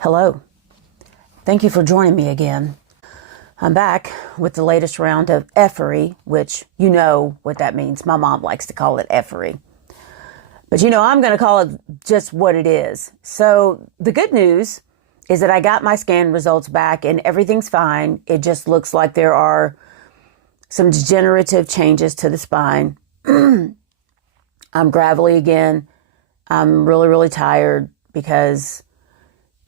Hello. Thank you for joining me again. I'm back with the latest round of effery, which you know what that means. My mom likes to call it effery. But I'm going to call it just what it is. So the good news is that I got my scan results back and everything's fine. It just looks like there are some degenerative changes to the spine. I'm gravelly again. I'm really, really tired because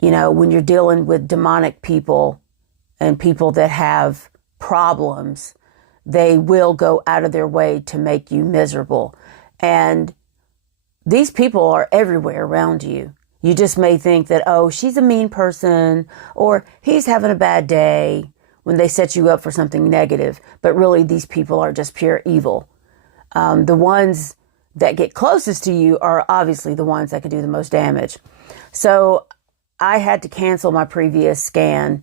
when you're dealing with demonic people and people that have problems, they will go out of their way to make you miserable. And these people are everywhere around you. You just may think that, oh, she's a mean person or he's having a bad day when they set you up for something negative. But really, these people are just pure evil. The ones that get closest to you are obviously the ones that can do the most damage. So I had to cancel my previous scan,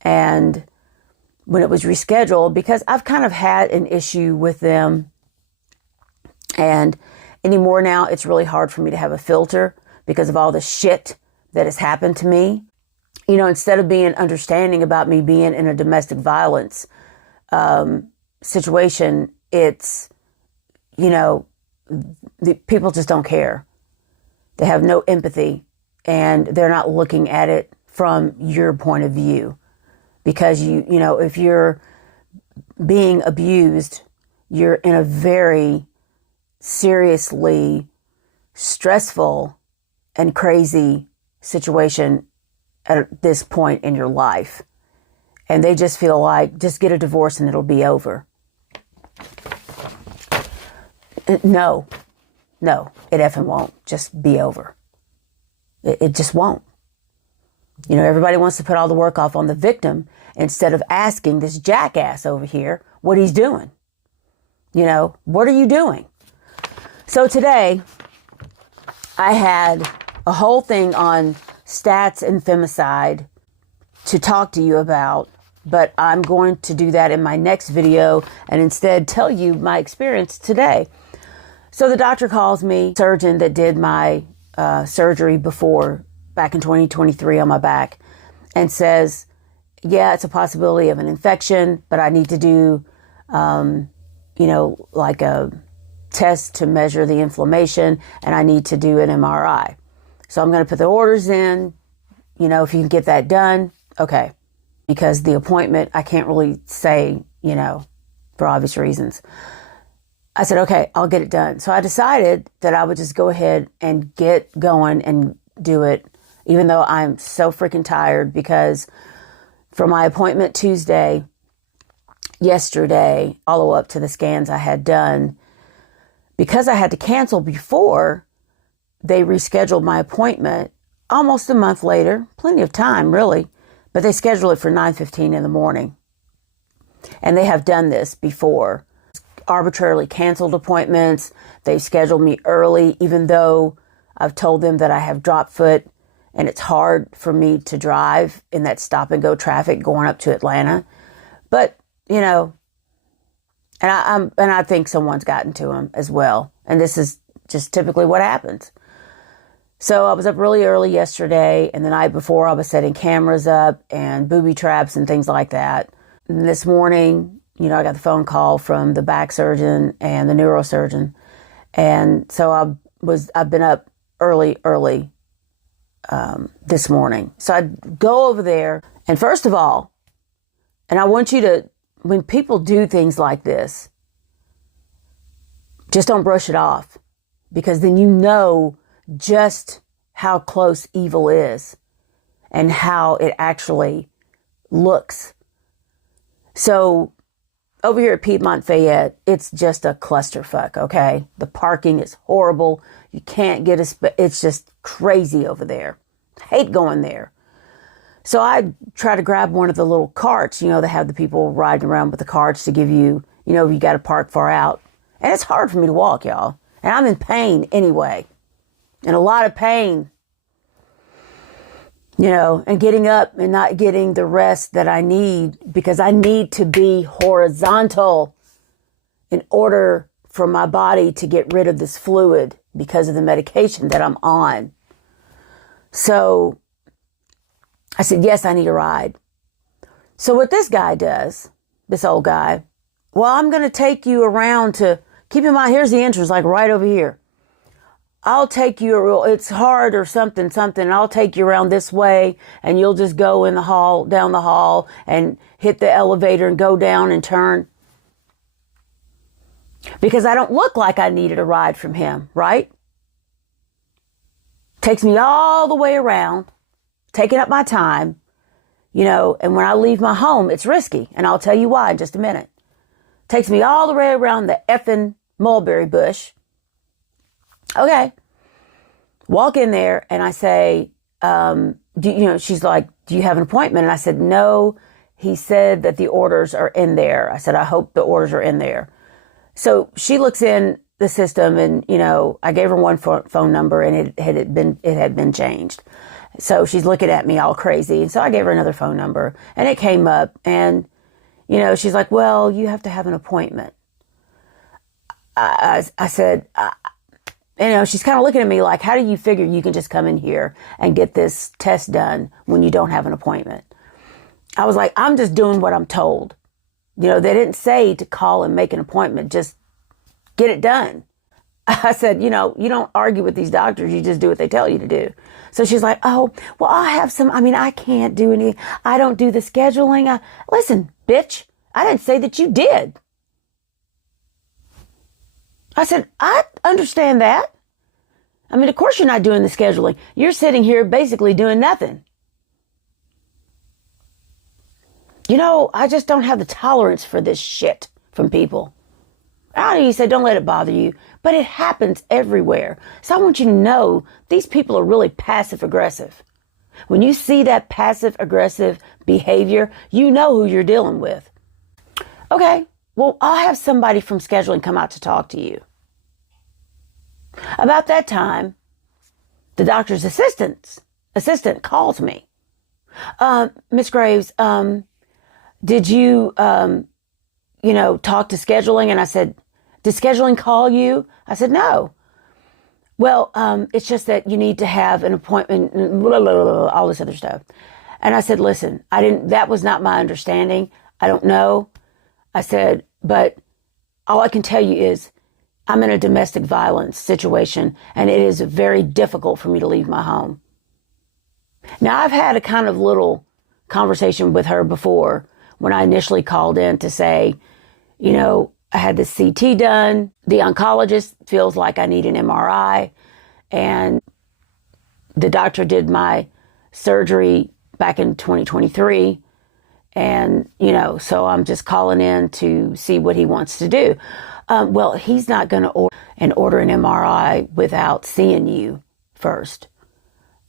and when it was rescheduled, because I've kind of had an issue with them, and anymore now it's really hard for me to have a filter because of all the shit that has happened to me. Instead of being understanding about me being in a domestic violence situation, it's, the people just don't care. They have no empathy. And they're not looking at it from your point of view, because if you're being abused, you're in a very seriously stressful and crazy situation at this point in your life. And they just feel like, just get a divorce and it'll be over. No, it effing won't just be over. It just won't. Everybody wants to put all the work off on the victim instead of asking this jackass over here what he's doing. What are you doing? So today I had a whole thing on stats and femicide to talk to you about, but I'm going to do that in my next video and instead tell you my experience today. So the doctor calls me, surgeon that did my surgery before, back in 2023 on my back, and says, yeah, it's a possibility of an infection, but I need to do, like a test to measure the inflammation, and I need to do an MRI. So I'm going to put the orders in, if you can get that done, okay. Because the appointment, I can't really say, for obvious reasons. I said, okay, I'll get it done. So I decided that I would just go ahead and get going and do it, even though I'm so freaking tired, because from my appointment Tuesday, yesterday, follow up to the scans I had done, because I had to cancel before they rescheduled my appointment almost a month later, plenty of time really, but they scheduled it for 9:15 in the morning. And they have done this before. Arbitrarily canceled appointments. They've scheduled me early, even though I've told them that I have drop foot and it's hard for me to drive in that stop and go traffic going up to Atlanta. But, and I think someone's gotten to him as well. And this is just typically what happens. So I was up really early yesterday, and the night before I was setting cameras up and booby traps and things like that. And this morning, I got the phone call from the back surgeon and the neurosurgeon. And so I've been up early this morning. So I'd go over there. And first of all, and I want you to, when people do things like this, just don't brush it off, because then you know just how close evil is and how it actually looks. So over here at Piedmont Fayette, it's just a clusterfuck, okay? The parking is horrible. You can't get it's just crazy over there. Hate going there. So I try to grab one of the little carts, they have the people riding around with the carts to give you, you got to park far out. And it's hard for me to walk, y'all. And I'm in pain anyway. In a lot of pain. And getting up and not getting the rest that I need, because I need to be horizontal in order for my body to get rid of this fluid because of the medication that I'm on. So I said, yes, I need a ride. So what this guy does, this old guy, well, I'm going to take you around to, keep in mind, here's the entrance, like right over here. I'll take you, it's hard or something, and I'll take you around this way, and you'll just go in the hall, down the hall, and hit the elevator and go down and turn. Because I don't look like I needed a ride from him, right? Takes me all the way around, taking up my time, and when I leave my home, it's risky, and I'll tell you why in just a minute. Takes me all the way around the effing mulberry bush. Okay. Walk in there and I say, she's like, do you have an appointment? And I said, no, he said that the orders are in there. I said, I hope the orders are in there. So she looks in the system and, I gave her one phone number and it had been changed. So she's looking at me all crazy. And so I gave her another phone number and it came up and, she's like, well, you have to have an appointment. I said, she's kind of looking at me like, how do you figure you can just come in here and get this test done when you don't have an appointment? I was like, I'm just doing what I'm told. They didn't say to call and make an appointment, just get it done. I said, you don't argue with these doctors. You just do what they tell you to do. So she's like, oh, well, I have I can't do any, I don't do the scheduling. Listen, bitch, I didn't say that you did. I said, I understand that. Of course you're not doing the scheduling. You're sitting here basically doing nothing. I just don't have the tolerance for this shit from people. I know you said don't let it bother you, but it happens everywhere. So I want you to know these people are really passive aggressive. When you see that passive aggressive behavior, you know who you're dealing with. Okay, well, I'll have somebody from scheduling come out to talk to you. About that time, the doctor's assistant calls me. Miss Graves, did you, talk to scheduling? And I said, did scheduling call you? I said, no. Well, it's just that you need to have an appointment, blah, blah, blah, blah, all this other stuff. And I said, listen, that was not my understanding. I don't know. I said, but all I can tell you is I'm in a domestic violence situation and it is very difficult for me to leave my home. Now, I've had a kind of little conversation with her before when I initially called in to say, I had this CT done. The oncologist feels like I need an MRI. And the doctor did my surgery back in 2023. And, so I'm just calling in to see what he wants to do. Well, he's not going to order an MRI without seeing you first.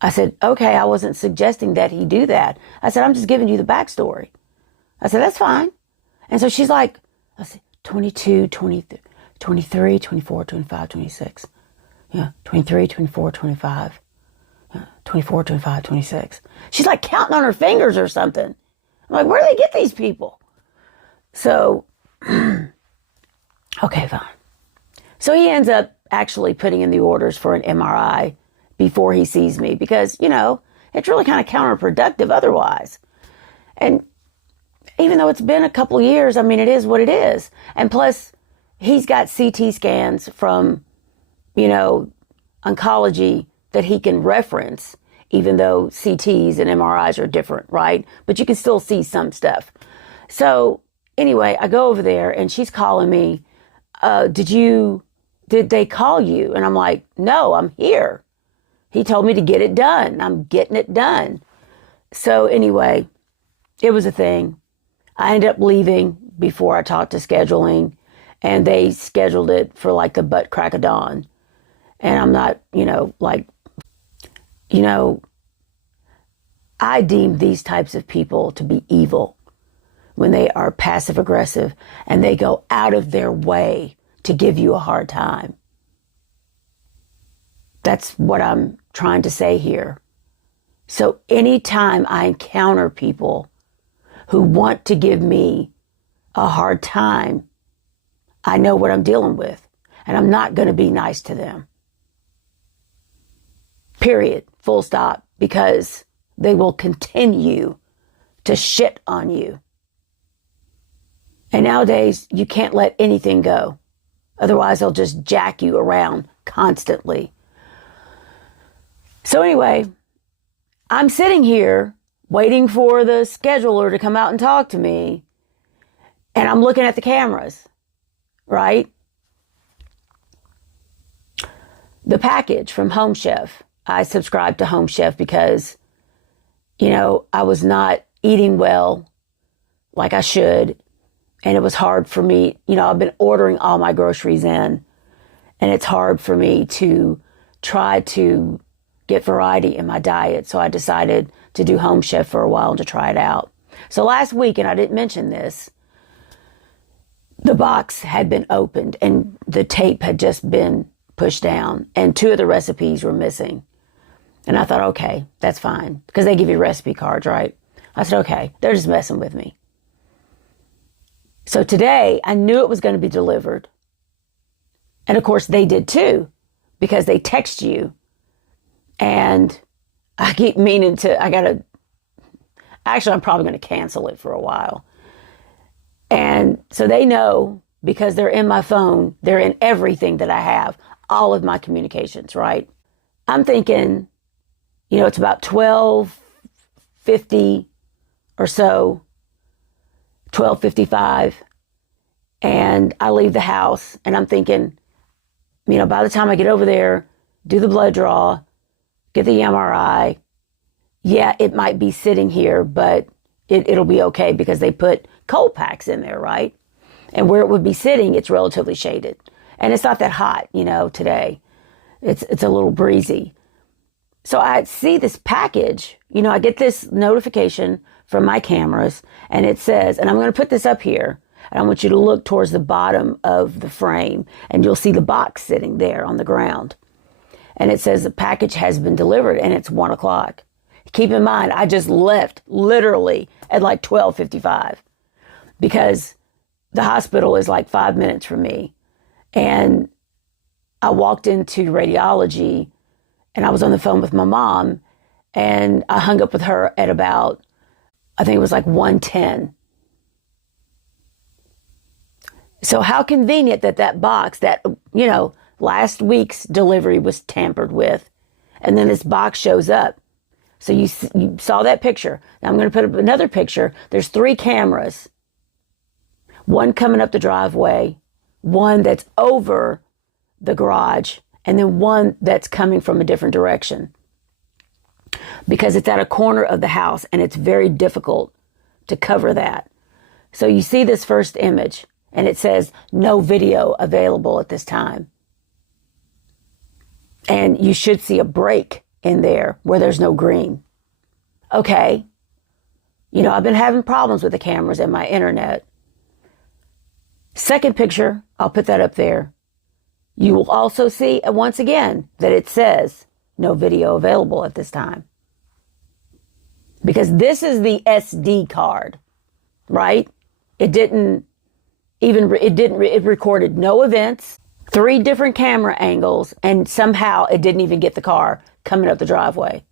I said, okay, I wasn't suggesting that he do that. I said, I'm just giving you the backstory. I said, that's fine. And so she's like, let's see, 22, 23, 24, 25, 26. Yeah, 23, 24, 25. Yeah, 24, 25, 26. She's like counting on her fingers or something. I'm like, where do they get these people? So, okay, fine. So he ends up actually putting in the orders for an MRI before he sees me because, it's really kind of counterproductive otherwise. And even though it's been a couple years, it is what it is. And plus, he's got CT scans from, oncology that he can reference, even though CTs and MRIs are different, right? But you can still see some stuff. So anyway, I go over there and she's calling me, did they call you? And I'm like, no, I'm here. He told me to get it done. I'm getting it done. So anyway, it was a thing. I ended up leaving before I talked to scheduling and they scheduled it for like the butt crack of dawn. And I'm not, I deem these types of people to be evil when they are passive aggressive and they go out of their way to give you a hard time. That's what I'm trying to say here. So anytime I encounter people who want to give me a hard time, I know what I'm dealing with, and I'm not going to be nice to them. Period. Full stop. Because they will continue to shit on you. And nowadays, you can't let anything go. Otherwise, they'll just jack you around constantly. So anyway, I'm sitting here waiting for the scheduler to come out and talk to me. And I'm looking at the cameras, right? The package from Home Chef. I subscribed to Home Chef because, I was not eating well like I should. And it was hard for me. I've been ordering all my groceries in. And it's hard for me to try to get variety in my diet. So I decided to do Home Chef for a while and to try it out. So last week, and I didn't mention this, the box had been opened and the tape had just been pushed down and 2 of the recipes were missing. And I thought, okay, that's fine. Because they give you recipe cards, right? I said, okay, they're just messing with me. So today, I knew it was going to be delivered. And of course, they did too, because they text you. And I keep meaning to, actually, I'm probably going to cancel it for a while. And so they know, because they're in my phone, they're in everything that I have, all of my communications, right? I'm thinking, it's about 12:50 or so, 12:55, and I leave the house, and I'm thinking, by the time I get over there, do the blood draw, get the MRI, yeah, it might be sitting here, but it'll be okay because they put cold packs in there, right? And where it would be sitting, it's relatively shaded. And it's not that hot, today. It's a little breezy. So I see this package, I get this notification from my cameras and it says, and I'm going to put this up here, and I want you to look towards the bottom of the frame and you'll see the box sitting there on the ground. And it says the package has been delivered and it's 1:00. Keep in mind, I just left literally at like 12:55 because the hospital is like 5 minutes from me. And I walked into radiology and I was on the phone with my mom and I hung up with her at about, I think it was like 1:10. So how convenient that box that, last week's delivery was tampered with. And then this box shows up. So you saw that picture. Now I'm going to put up another picture. There's 3 cameras. One coming up the driveway, one that's over the garage, and then one that's coming from a different direction. Because it's at a corner of the house and it's very difficult to cover that. So you see this first image and it says no video available at this time. And you should see a break in there where there's no green. Okay. I've been having problems with the cameras and my internet. Second picture, I'll put that up there. You will also see, once again, that it says no video available at this time. Because this is the SD card, right? It recorded no events, 3 different camera angles, and somehow it didn't even get the car coming up the driveway.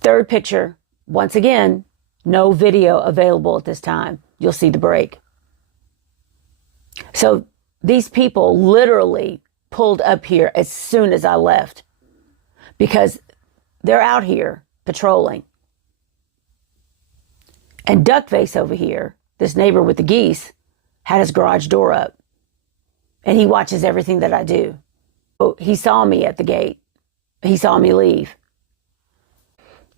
Third picture, once again, no video available at this time. You'll see the break. So these people literally pulled up here as soon as I left because they're out here patrolling. And Duckface over here, this neighbor with the geese, had his garage door up. And he watches everything that I do. So he saw me at the gate. He saw me leave.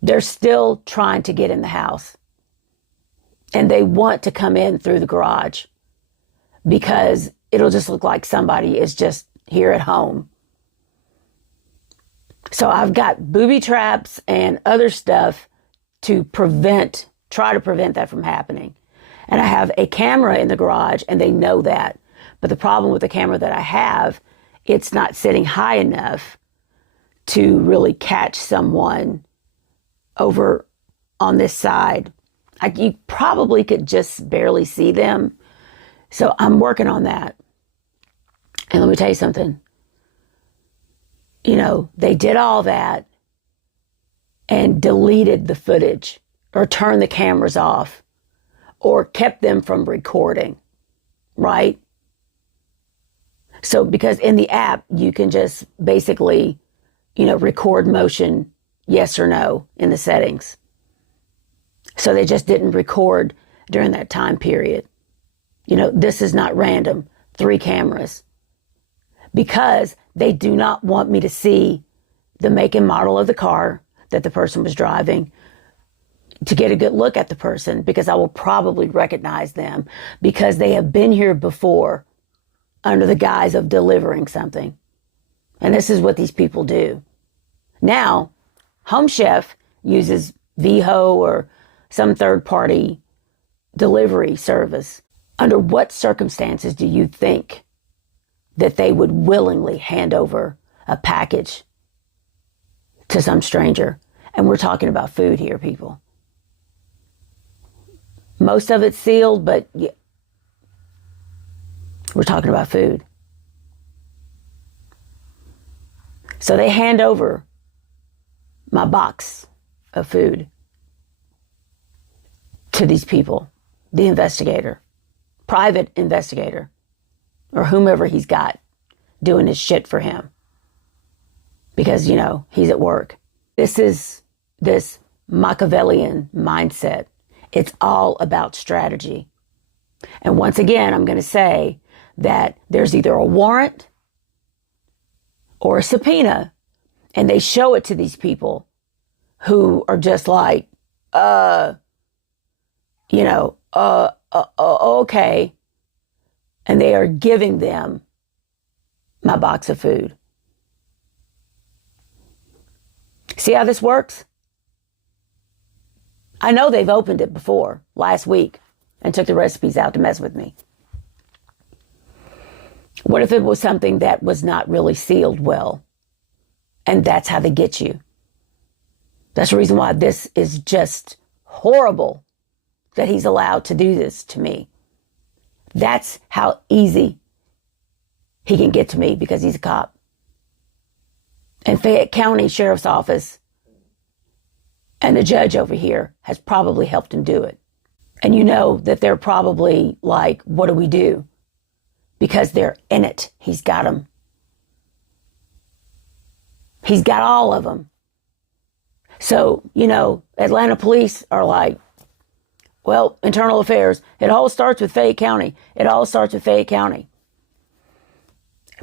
They're still trying to get in the house. And they want to come in through the garage because it'll just look like somebody is just here at home. So I've got booby traps and other stuff to try to prevent that from happening. And I have a camera in the garage and they know that. But the problem with the camera that I have, it's not sitting high enough to really catch someone over on this side. You probably could just barely see them. So I'm working on that. And let me tell you something. They did all that. and deleted the footage or turned the cameras off or kept them from recording, right? So because in the app, you can just basically, record motion, yes or no, in the settings. So they just didn't record during that time period. This is not random, 3 cameras. Because they do not want me to see the make and model of the car that the person was driving, to get a good look at the person, because I will probably recognize them because they have been here before under the guise of delivering something. And this is what these people do. Now, Home Chef uses VHO or some third-party delivery service. Under what circumstances do you think that they would willingly hand over a package to some stranger? And we're talking about food here, people. Most of it's sealed, but yeah, we're talking about food. So they hand over my box of food to these people, the investigator, private investigator, or whomever he's got doing his shit for him. Because, he's at work. This is this Machiavellian mindset. It's all about strategy. And once again, I'm going to say that there's either a warrant or a subpoena, and they show it to these people who are just like, okay. And they are giving them my box of food. See how this works? I know they've opened it before, last week, and took the recipes out to mess with me. What if it was something that was not really sealed well? And that's how they get you. That's the reason why this is just horrible that he's allowed to do this to me. That's how easy he can get to me, because he's a cop. And Fayette County Sheriff's Office and the judge over here has probably helped him do it. And you know that they're probably like, what do we do? Because they're in it. He's got them. He's got all of them. So, Atlanta police are like, well, internal affairs, it all starts with Fayette County. It all starts with Fayette County.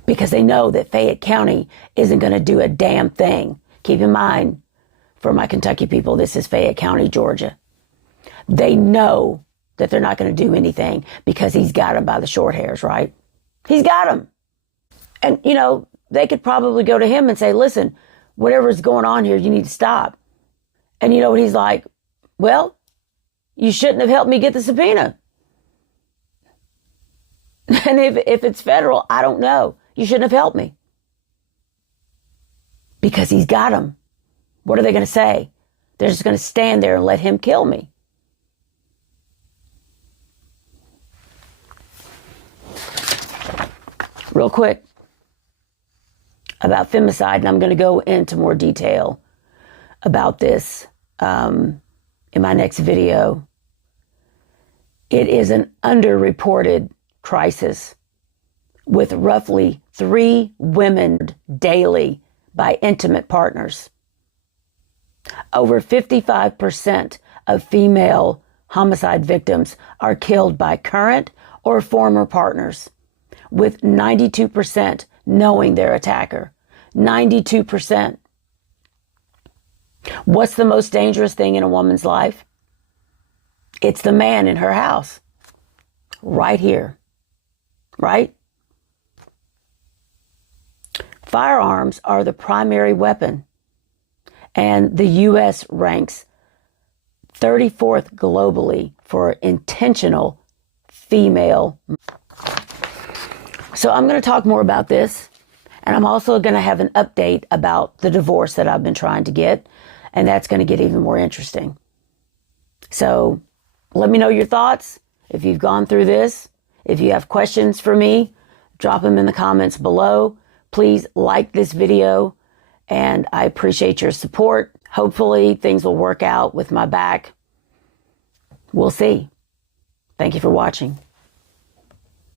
Because they know that Fayette County isn't going to do a damn thing. Keep in mind, for my Kentucky people, this is Fayette County, Georgia. They know that they're not going to do anything because he's got them by the short hairs, right? He's got them. And, they could probably go to him and say, listen, whatever's going on here, you need to stop. And you know what he's like? Well, you shouldn't have helped me get the subpoena. And if it's federal, I don't know. You shouldn't have helped me. Because he's got them. What are they going to say? They're just going to stand there and let him kill me. Real quick about femicide, and I'm going to go into more detail about this in my next video. It is an underreported crisis with roughly 3 women daily by intimate partners. Over 55% of female homicide victims are killed by current or former partners, with 92% knowing their attacker. 92%. What's the most dangerous thing in a woman's life? It's the man in her house. Right here. Right? Firearms are the primary weapon, and the U.S. ranks 34th globally for intentional female. So I'm going to talk more about this, and I'm also going to have an update about the divorce that I've been trying to get, and that's going to get even more interesting. So let me know your thoughts if you've gone through this. If you have questions for me, drop them in the comments below. Please like this video, and I appreciate your support. Hopefully things will work out with my back. We'll see. Thank you for watching.